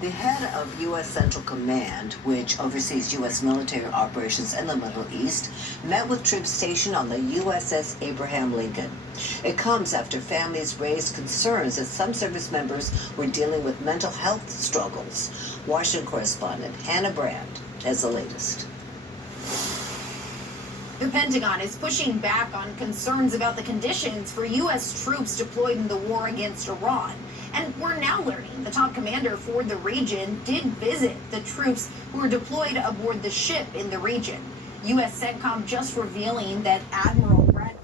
The head of U.S. Central Command, which oversees U.S. military operations in the Middle East, met with troops stationed on the USS Abraham Lincoln. It comes after families raised concerns that some service members were dealing with mental health struggles. Washington correspondent Hannah Brandt has the latest. The Pentagon is pushing back on concerns about the conditions for U.S. troops deployed in the war against Iran. And we're now learning the top commander for the region did visit the troops who were deployed aboard the ship in the region. U.S. CENTCOM just revealing that Admiral Brandt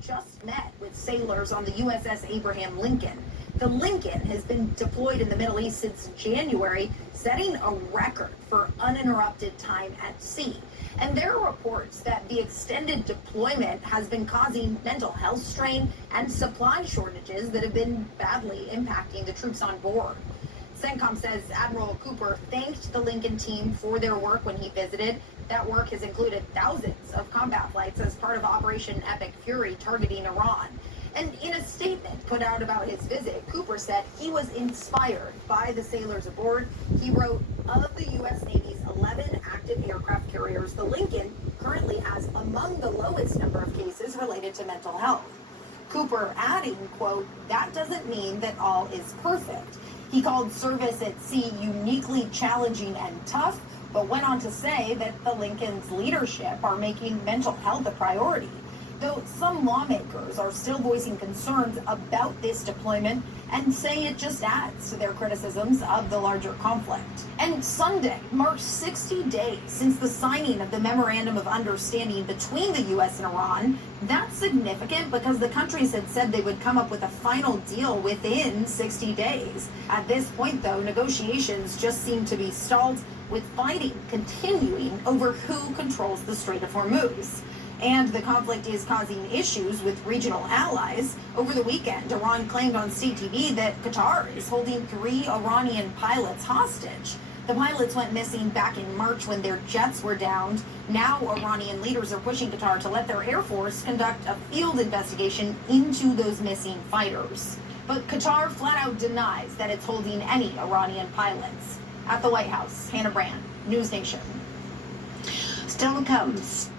just met with sailors on the USS Abraham Lincoln. The Lincoln has been deployed in the Middle East since January, setting a record for uninterrupted time at sea. And there are reports that the extended deployment has been causing mental health strain and supply shortages that have been badly impacting the troops on board. CENTCOM says Admiral Cooper thanked the Lincoln team for their work when he visited. That work has included thousands of combat flights as part of Operation Epic Fury targeting Iran. And in a statement put out about his visit, Cooper said he was inspired by the sailors aboard. He wrote, of the U.S. Navy's 11 active aircraft carriers, the Lincoln currently has among the lowest number of cases related to mental health. Cooper adding, quote, that doesn't mean that all is perfect. He called service at sea uniquely challenging and tough, but went on to say that the Lincoln's leadership are making mental health a priority. Though some lawmakers are still voicing concerns about this deployment and say it just adds to their criticisms of the larger conflict. And Sunday marked 60 days since the signing of the Memorandum of Understanding between the U.S. and Iran. That's significant because the countries had said they would come up with a final deal within 60 days. At this point, though, negotiations just seem to be stalled, with fighting continuing over who controls the Strait of Hormuz. And the conflict is causing issues with regional allies. Over the weekend, Iran claimed on state TV that Qatar is holding 3 Iranian pilots hostage. The pilots went missing back in March when their jets were downed. Now Iranian leaders are pushing Qatar to let their Air Force conduct a field investigation into those missing fighters. But Qatar flat out denies that it's holding any Iranian pilots. At the White House, Hannah Brandt, News Nation. Still comes.